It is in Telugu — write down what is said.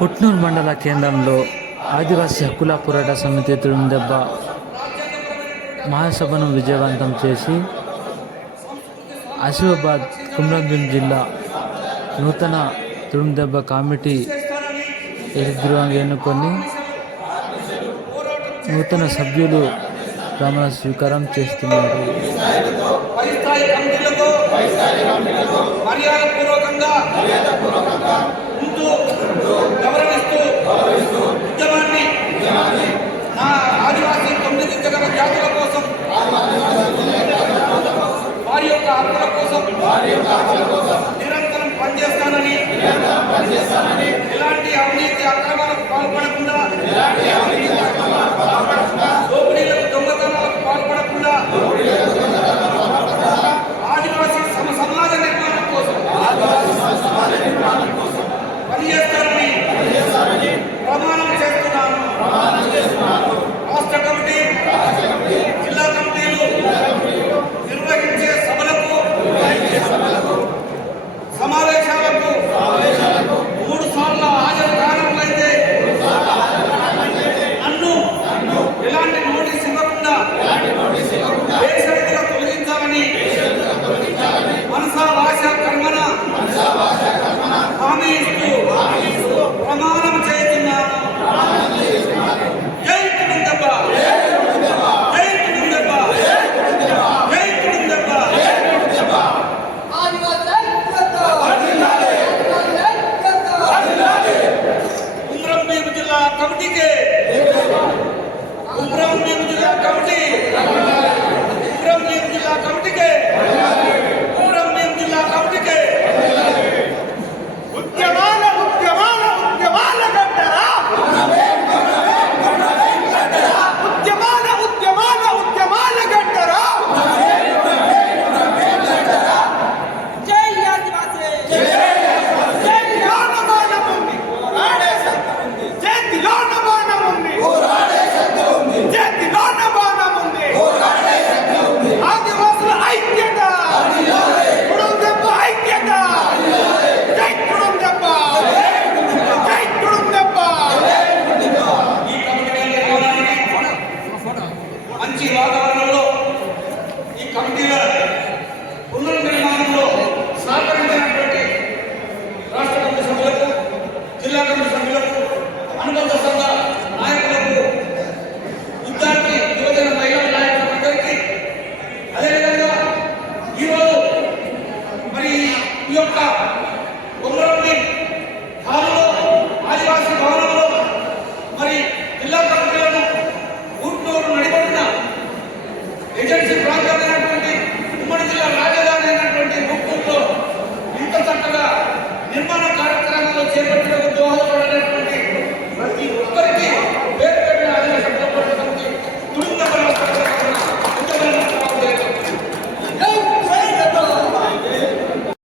పుట్నూరు మండల కేంద్రంలో ఆదివాసీ హక్కుల పోరాట సమితి దెబ్బ మహాసభను విజయవంతం చేసి ఆసిఫాబాద్ కుమ్రంభీం జిల్లా నూతన దెబ్బ కమిటీ ఎదురుగా ఎన్నుకొని నూతన సభ్యులు ప్రమాణ స్వీకారం చేస్తున్నారు. మర్యాదపూర్వకంగా కోసం నిరంతరం పనిచేస్తానని ఉమ్రంభీం జిల్లా కమిటీ ఉమ్రంభీం జిల్లా కమిటీకి మంచి వాతావరణంలో ఈ కమిటీల పునర్నిర్మాణంలో సహకరించినటువంటి రాష్ట్ర కమిటీ సభ్యులకు జిల్లా కమిటీ సభ్యులకు అనుబంధ సంఘ నాయకులకు విద్యార్థి యువజన మహిళా నాయకులందరికీ అదేవిధంగా ఈరోజు మరి ఈ యొక్క